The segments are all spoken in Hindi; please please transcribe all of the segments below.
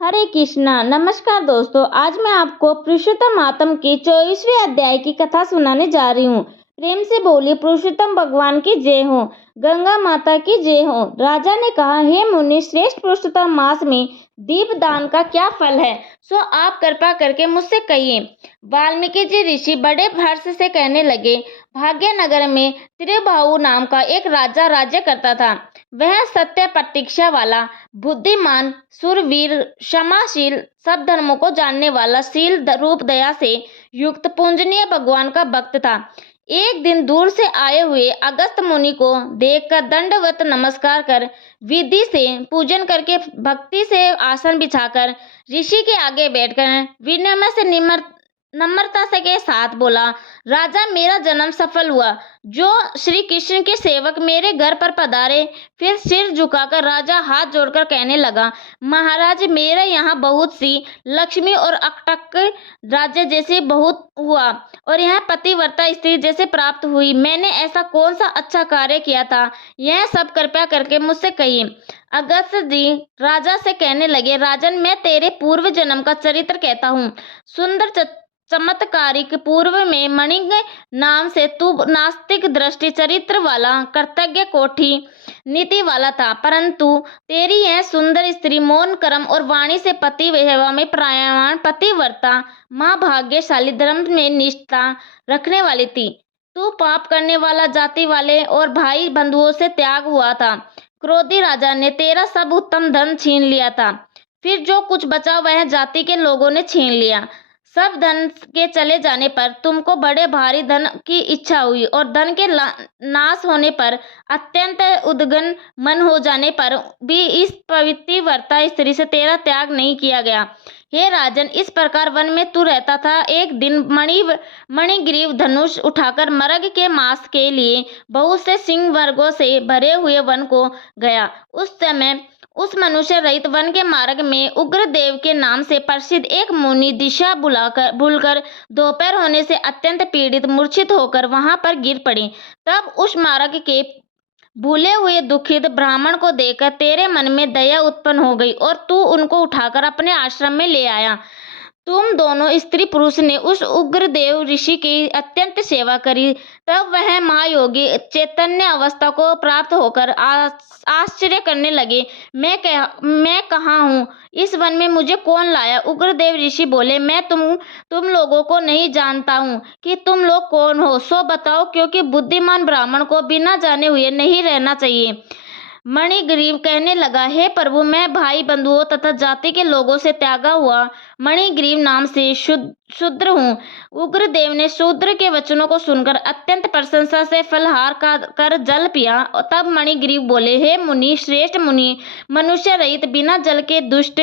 हरे कृष्णा। नमस्कार दोस्तों, आज मैं आपको पुरुषोत्तम आत्म के 24वें अध्याय की कथा सुनाने जा रही हूँ। प्रेम से बोलिए पुरुषोत्तम भगवान की जय हो, गंगा माता की जय हो। राजा ने कहा, हे मुनि श्रेष्ठ, पुरुषोत्तम मास में दीप दान का क्या फल है, सो आप कृपा करके मुझसे कहिए। वाल्मीकि जी ऋषि बड़े हर्ष से कहने लगे, भाग्यनगर में त्रिबाहु नाम का एक राजा राज्य करता था। वह सत्य प्रतीक्षा वाला, बुद्धिमान, शूरवीर, क्षमाशील, सब धर्मों को जानने वाला, शील रूप दया से युक्त पूजनीय भगवान का भक्त था। एक दिन दूर से आए हुए अगस्त मुनि को देखकर दंडवत नमस्कार कर, विधि से पूजन करके, भक्ति से आसन बिछाकर ऋषि के आगे बैठकर विनम्र से नम्रता से के साथ बोला, राजा, मेरा जन्म सफल हुआ। जो श्री कृष्ण के सेवक मेरे घर पर पधारे। फिर सिर झुकाकर राजा हाथ जोड़कर कहने लगा, महाराज, मेरे यहाँ बहुत सी लक्ष्मी और अकटक राज्य जैसी बहुत हुआ और यह पतिव्रता स्त्री जैसे प्राप्त हुई। मैंने ऐसा कौन सा अच्छा कार्य किया था, यह सब कृपया करके मुझसे कहिए। अगस्त जी राजा से कहने लगे, राजन, मैं तेरे पूर्व जन्म का चरित्र कहता हूँ। सुंदर चमत्कारिक पूर्व में मणिक नाम से तू नास्तिक दृष्टि चरित्र वाला, कर्तव्य कोठी नीति वाला था, परंतु तेरी यह सुंदर स्त्री मौन कर्म और वाणी से पति व्यवहार में प्रायण, पतिव्रता, मां भाग्यशाली, धर्म में निष्ठा रखने वाली थी। तू पाप करने वाला, जाति वाले और भाई बंधुओं से त्याग हुआ था। क्रोधी राजा ने तेरा सब उत्तम धन छीन लिया था। फिर जो कुछ बचा वह जाति के लोगों ने छीन लिया। सब धन के चले जाने पर तुमको बड़े भारी धन की इच्छा हुई और धन के नाश होने पर, अत्यंत उद्विग्न मन हो जाने पर भी इस पतिव्रता स्त्री से तेरा त्याग नहीं किया गया। हे राजन, इस प्रकार वन में तू रहता था। एक दिन मणिग्रीव धनुष उठाकर मर्ग के मांस के लिए बहुत से सिंह वर्गों से भरे हुए वन को गया। उस समय उस मनुष्य रहित वन के मार्ग में उग्रदेव के नाम से प्रसिद्ध एक मुनि दिशा भूलकर दोपहर होने से अत्यंत पीड़ित मूर्छित होकर वहां पर गिर पड़े। तब उस मार्ग के भूले हुए दुखित ब्राह्मण को देखकर तेरे मन में दया उत्पन्न हो गई और तू उनको उठाकर अपने आश्रम में ले आया। तुम दोनों स्त्री पुरुष ने उस उग्रदेव ऋषि की अत्यंत सेवा करी। तब वह महायोगी चैतन्य अवस्था को प्राप्त होकर आश्चर्य करने लगे, मैं कहाँ हूँ, इस वन में मुझे कौन लाया। उग्रदेव ऋषि बोले, मैं तुम लोगों को नहीं जानता हूँ कि तुम लोग कौन हो, सो बताओ, क्योंकि बुद्धिमान ब्राह्मण को बिना जाने हुए नहीं रहना चाहिए। मणिग्रीव कहने लगा, हे प्रभु, मैं भाई बंधुओं तथा जाति के लोगों से त्यागा हुआ मणिग्रीव नाम से शूद्र हूँ। उग्रदेव ने शूद्र के वचनों को सुनकर अत्यंत प्रशंसा से फलहार कर जल पिया। तब मणिग्रीव बोले, हे मुनि, श्रेष्ठ मुनि, मनुष्य रहित बिना जल के दुष्ट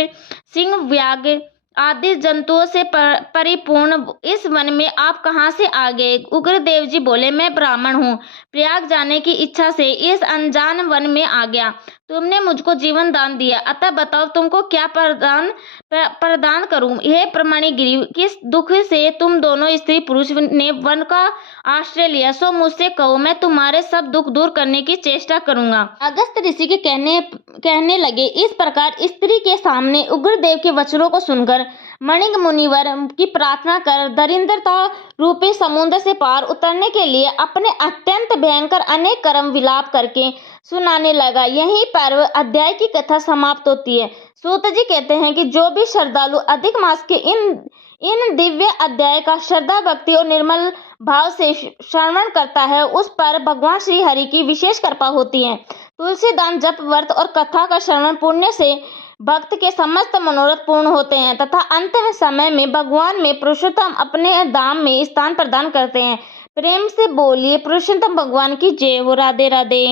सिंह, व्याघ्र आदि जंतुओं से परिपूर्ण इस वन में आप कहाँ से आ गए। उग्रदेव जी बोले, मैं ब्राह्मण हूँ, प्रयाग जाने की इच्छा से इस अनजान वन में आ गया। तुमने मुझको जीवन दान दिया, अतः बताओ तुमको क्या प्रदान करूं। हे मणिग्रीव, किस दुख से तुम दोनों स्त्री पुरुष ने वन का आश्रय लिया, सो मुझसे कहो, मैं तुम्हारे सब दुख दूर करने की चेष्टा करूंगा। अगस्त ऋषि के कहने लगे, इस प्रकार स्त्री के सामने उग्रदेव के वचनों को सुनकर मणिक मुनिवर की प्रार्थना कर दरिद्रता रूपी समुद्र से पार उतरने के लिए अपने अत्यंत भयंकर अनेक कर्म विलाप करके सुनाने लगा। यहीं पर अध्याय की कथा समाप्त होती है। सूत जी कहते हैं कि जो भी श्रद्धालु अधिक मास के इन दिव्य अध्याय का श्रद्धा, भक्ति और निर्मल भाव से श्रवण करता है, उस पर भगवान श्री हरि की विशेष कृपा होती है। तुलसी दान, जप, व्रत और कथा का श्रवण पुण्य से भक्त के समस्त मनोरथ पूर्ण होते हैं तथा अंतिम समय में भगवान में पुरुषोत्तम अपने धाम में स्थान प्रदान करते हैं। प्रेम से बोलिए पुरुषोत्तम भगवान की जय हो। राधे राधे।